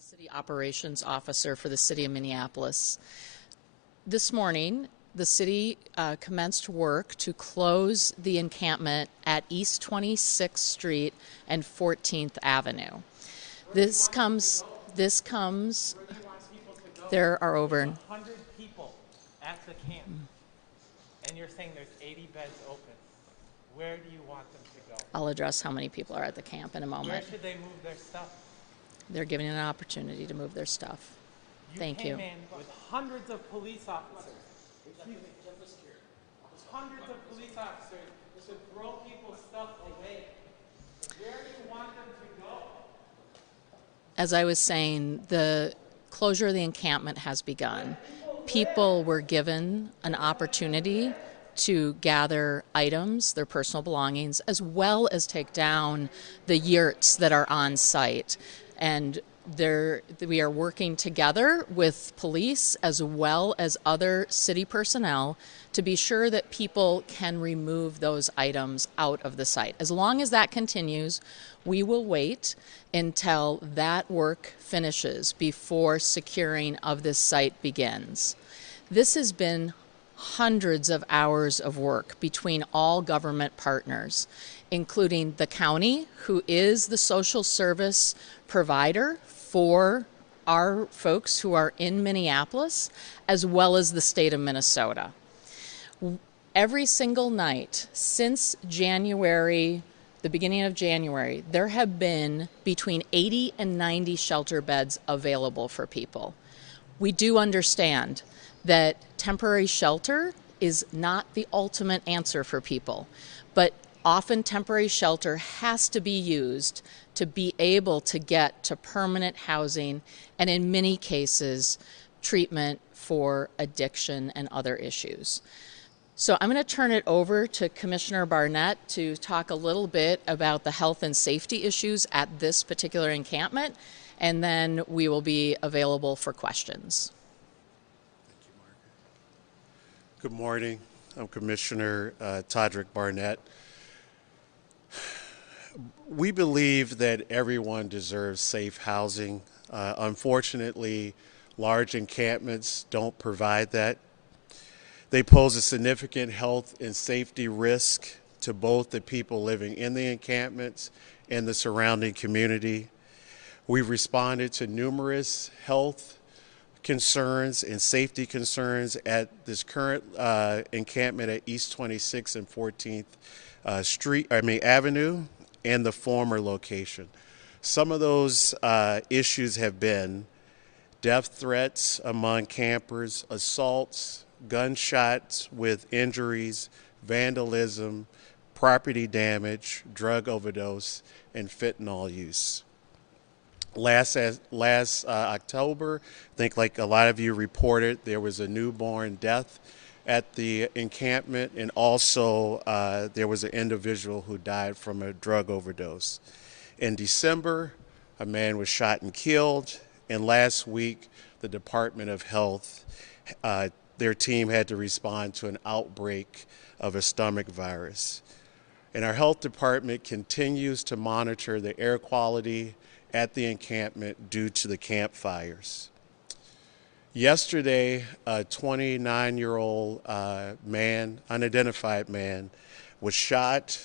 the City Operations Officer for the City of Minneapolis. This morning, the city commenced work to close the encampment at East 26th Street and 14th Avenue. This comes, there are over 100 people at the camp, and you're saying there's 80 beds open. Where do you want them to go? I'll address how many people are at the camp in a moment. Where should they move their stuff? They're given an opportunity to move their stuff. Thank you. You came in with hundreds of police officers. Hundreds of police officers to throw people's stuff away. Where do you want them to go? As I was saying, the closure of the encampment has begun. People were given an opportunity to gather items, their personal belongings, as well as take down the yurts that are on site. And we are working together with police as well as other city personnel to be sure that people can remove those items out of the site. As long as that continues, we will wait until that work finishes before securing of this site begins. This has been hundreds of hours of work between all government partners, including the county, who is the social service provider for our folks who are in Minneapolis, as well as the state of Minnesota. Every single night since January, the beginning of January, there have been between 80 and 90 shelter beds available for people. We do understand that temporary shelter is not the ultimate answer for people, but often temporary shelter has to be used to be able to get to permanent housing and, in many cases, treatment for addiction and other issues. So I'm going to turn it over to Commissioner Barnett to talk a little bit about the health and safety issues at this particular encampment, and then we will be available for questions. Good morning. I'm Commissioner Todrick Barnett. We believe that everyone deserves safe housing. Unfortunately, large encampments don't provide that. They pose a significant health and safety risk to both the people living in the encampments and the surrounding community. We've responded to numerous health concerns and safety concerns at this current encampment at East 26th and 14th Avenue and the former location. Some of those issues have been death threats among campers, assaults, gunshots with injuries, vandalism, property damage, drug overdose, and fentanyl use. Last October, I think like a lot of you reported, there was a newborn death at the encampment, and also there was an individual who died from a drug overdose. In December, a man was shot and killed, and last week, the Department of Health, their team had to respond to an outbreak of a stomach virus. And our health department continues to monitor the air quality at the encampment due to the campfires. Yesterday, a 29-year-old man, unidentified man, was shot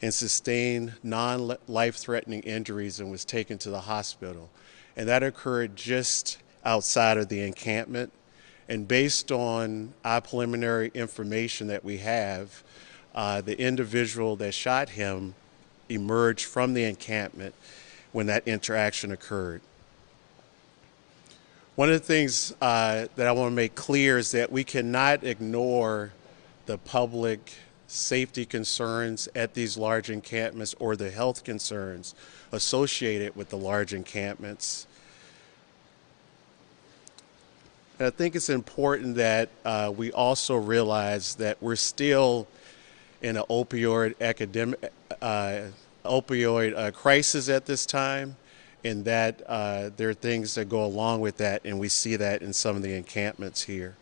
and sustained non-life-threatening injuries and was taken to the hospital. And that occurred just outside of the encampment. And based on our preliminary information that we have, the individual that shot him emerged from the encampment when that interaction occurred. One of the things that I want to make clear is that we cannot ignore the public safety concerns at these large encampments or the health concerns associated with the large encampments. And I think it's important that we also realize that we're still in an opioid crisis at this time, and that there are things that go along with that, and we see that in some of the encampments here.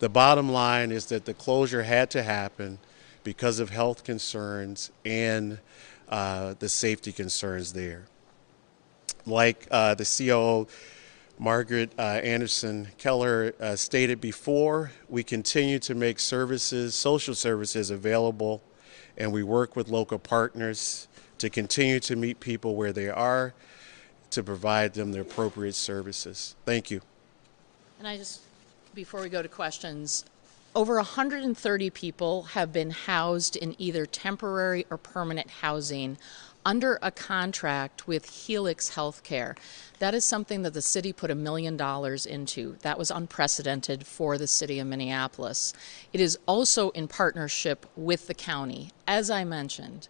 The bottom line is that the closure had to happen because of health concerns and the safety concerns there. Like the COO, Margaret Anderson Keller, stated before, we continue to make services, social services available, and we work with local partners to continue to meet people where they are, to provide them the appropriate services. Thank you. And before we go to questions, over 130 people have been housed in either temporary or permanent housing under a contract with Helix Healthcare. That is something that the city put $1 million into. That was unprecedented for the city of Minneapolis. It is also in partnership with the county. As I mentioned,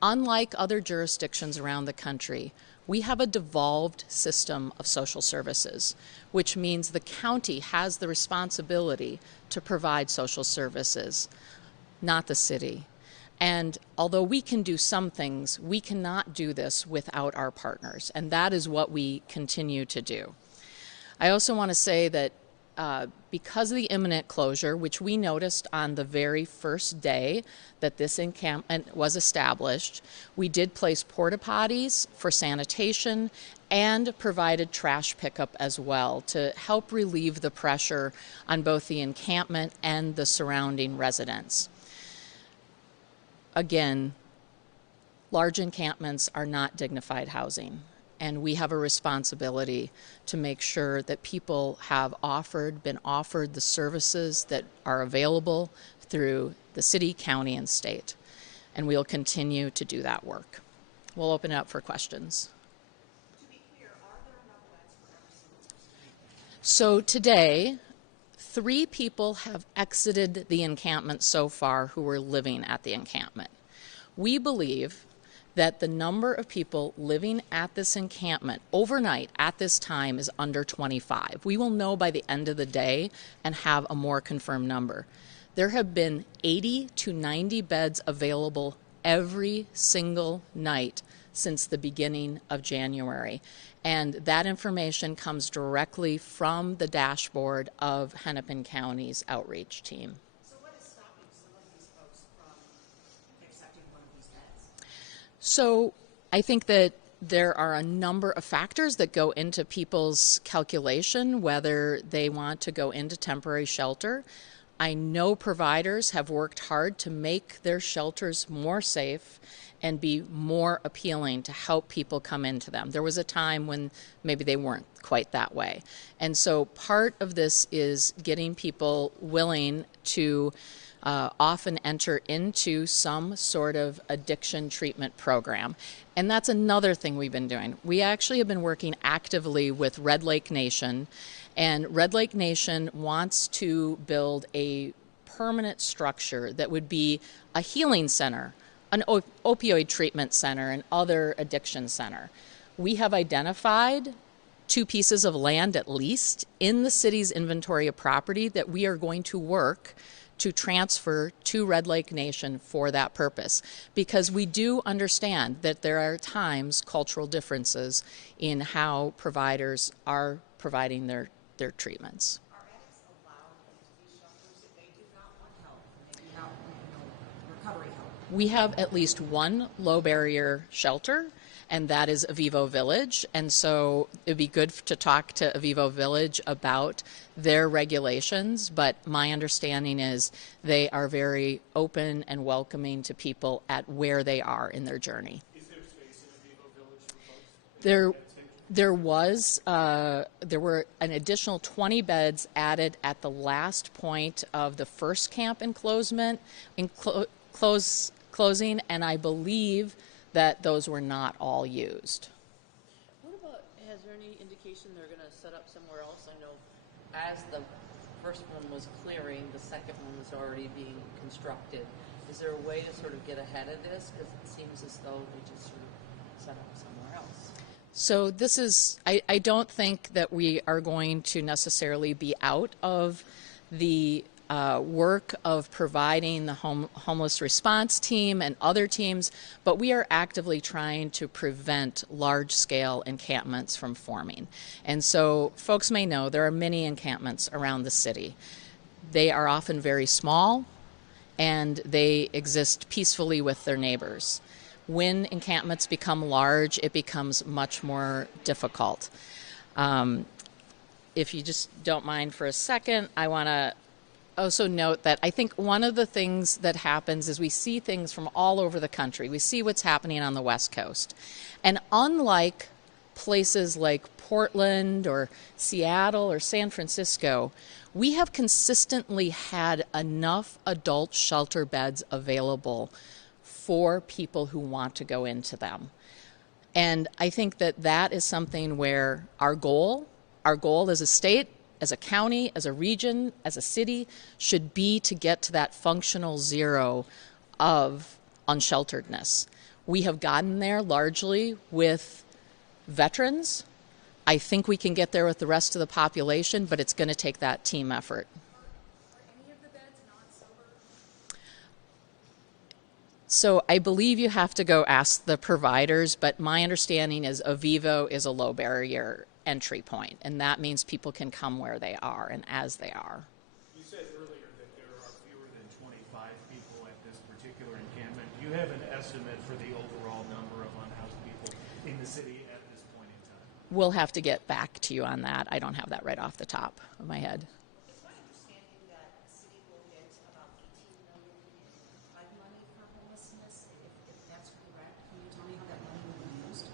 unlike other jurisdictions around the country, we have a devolved system of social services, which means the county has the responsibility to provide social services, not the city. And although we can do some things, we cannot do this without our partners, and that is what we continue to do. I also want to say that because of the imminent closure, which we noticed on the very first day that this encampment was established, we did place porta potties for sanitation and provided trash pickup as well to help relieve the pressure on both the encampment and the surrounding residents. Again, large encampments are not dignified housing, and we have a responsibility to make sure that people have been offered the services that are available through the city, county, and state. And we'll continue to do that work. We'll open it up for questions. To be clear, are there enough beds for every single person? So today, 3 people have exited the encampment so far who were living at the encampment. We believe that the number of people living at this encampment overnight at this time is under 25. We will know by the end of the day and have a more confirmed number. There have been 80 to 90 beds available every single night since the beginning of January. And that information comes directly from the dashboard of Hennepin County's outreach team. So what is stopping some of these folks from accepting one of these beds? So I think that there are a number of factors that go into people's calculation, whether they want to go into temporary shelter. I know providers have worked hard to make their shelters more safe and be more appealing to help people come into them. There was a time when maybe they weren't quite that way. And so part of this is getting people willing to often enter into some sort of addiction treatment program. And that's another thing we've been doing. We actually have been working actively with Red Lake Nation, and Red Lake Nation wants to build a permanent structure that would be a healing center, an opioid treatment center, and other addiction center. We have identified 2 pieces of land at least in the city's inventory of property that we are going to work to transfer to Red Lake Nation for that purpose, because we do understand that there are times cultural differences in how providers are providing their treatments. Are addicts allowed into these shelters if they do not want help, maybe not, recovery help? We have at least one low barrier shelter, and that is Avivo Village. And so it'd be good to talk to Avivo Village about their regulations, but my understanding is they are very open and welcoming to people at where they are in their journey. Is there space in Avivo Village for folks? There were an additional 20 beds added at the last point of the first camp closing, and I believe that those were not all used. What about, has there any indication they're going to set up somewhere else? I know as the first one was clearing, the second one was already being constructed. Is there a way to sort of get ahead of this? Because it seems as though they just sort of set up somewhere else. So this is, I don't think that we are going to necessarily be out of the work of providing the homeless response team and other teams, but we are actively trying to prevent large-scale encampments from forming. And so folks may know there are many encampments around the city. They are often very small, and they exist peacefully with their neighbors. When encampments become large, it becomes much more difficult. If you just don't mind for a second, I want to also note that I think one of the things that happens is we see things from all over the country. We see what's happening on the West Coast. And unlike places like Portland or Seattle or San Francisco, we have consistently had enough adult shelter beds available for people who want to go into them. And I think that that is something where our goal as a state, as a county, as a region, as a city, should be to get to that functional zero of unshelteredness. We have gotten there largely with veterans. I think we can get there with the rest of the population, but it's going to take that team effort. Are any of the beds non-sober? So I believe you have to go ask the providers, but my understanding is Avivo is a low barrier entry point, and that means people can come where they are and as they are. You said earlier that there are fewer than 25 people at this particular encampment. Do you have an estimate for the overall number of unhoused people in the city at this point in time? We'll have to get back to you on that. I don't have that right off the top of my head. It's my understanding that the city will get about 18 million in HUD money for homelessness. If that's correct, can you tell me how that money will be used?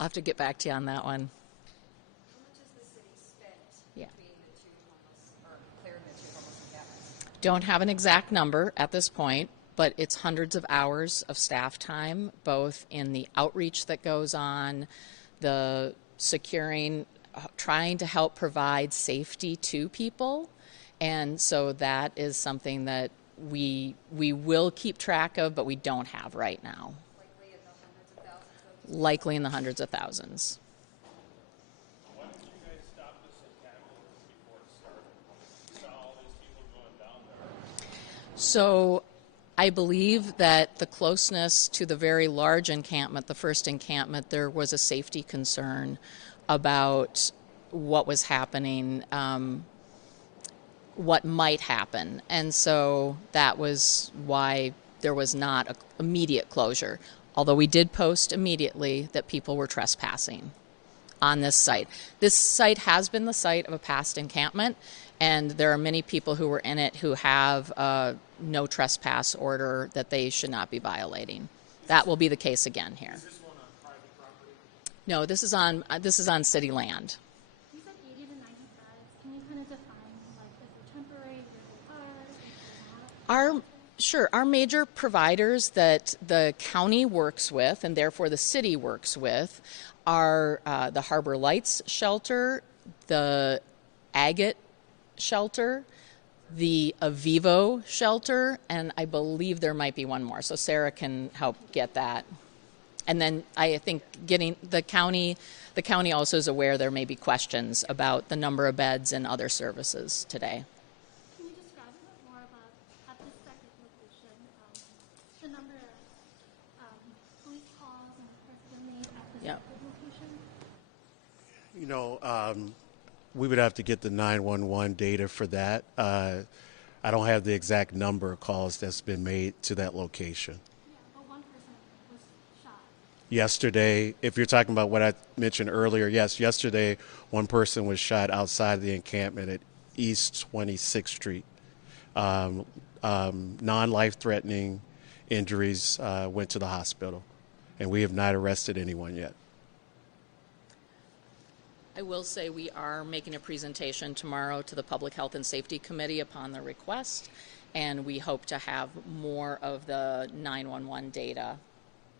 I'll have to get back to you on that one. How much has the city spent Yeah. between the two homeless, or clearing the two homeless encampments? Don't have an exact number at this point, but it's hundreds of hours of staff time, both in the outreach that goes on, the securing, trying to help provide safety to people. And so that is something that we will keep track of, but we don't have right now. Likely in the hundreds of thousands of Likely in the hundreds of thousands. Why did you guys stop this encampment before it started? You saw all these people going down there. So I believe that the closeness to the very large encampment, the first encampment, there was a safety concern about what was happening, what might happen. And so that was why there was not an immediate closure, although we did post immediately that people were trespassing on this site. This site has been the site of a past encampment, and there are many people who were in it who have a no trespass order that they should not be violating. That will be the case again here. Is this one on private property? No, this is on city land. You said 80 to 90 beds. Can you kind of define, like, is it temporary, is it hard, Our major providers that the county works with, and therefore the city works with, are the Harbor Lights shelter, the Agate shelter, the Avivo shelter, and I believe there might be one more. So Sarah can help get that. And then I think getting the county also is aware there may be questions about the number of beds and other services today. Can you describe a bit more about, at this second location, the number of police calls and reports that are made at this Yep. second location? You know, we would have to get the 911 data for that. I don't have the exact number of calls that's been made to that location. Yeah, but one person was shot. Yesterday, if you're talking about what I mentioned earlier, yes, yesterday one person was shot outside of the encampment at East 26th Street. Non-life-threatening injuries, went to the hospital, and we have not arrested anyone yet. I will say we are making a presentation tomorrow to the Public Health and Safety Committee upon the request, and we hope to have more of the 911 data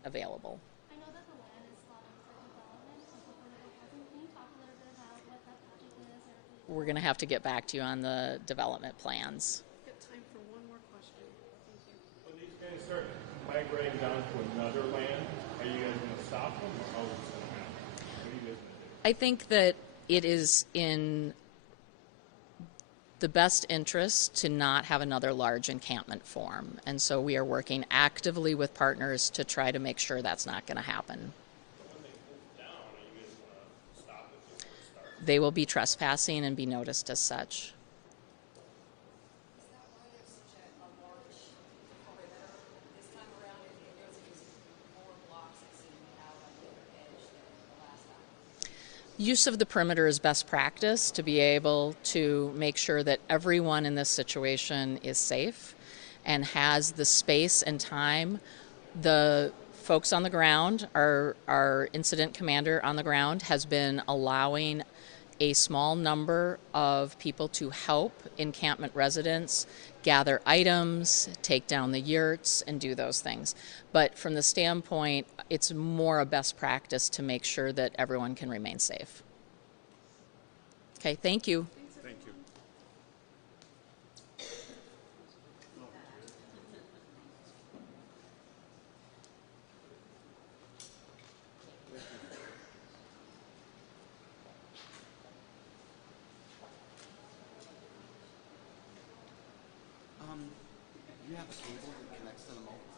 available. I know that the land is slotted for development of affordable housing. Can you talk a little bit about what that project is? Or We're going to have to get back to you on the development plans. Got time for one more question. Thank you. When these guys start migrating down to another land, are you guys going to stop them, or how is this going to happen? What are you guys going to do? I think that it is in the best interest to not have another large encampment form. And so we are working actively with partners to try to make sure that's not going to happen. They will be trespassing and be noticed as such. Is that why there's such a large perimeter this time around? It goes into use of the perimeter is best practice to be able to make sure that everyone in this situation is safe and has the space and time. The folks on the ground, our incident commander on the ground, has been allowing a small number of people to help encampment residents gather items, take down the yurts, and do those things. But from the standpoint, it's more a best practice to make sure that everyone can remain safe. Okay, thank you. Thank you. Do you have a cable that connects to the mobile?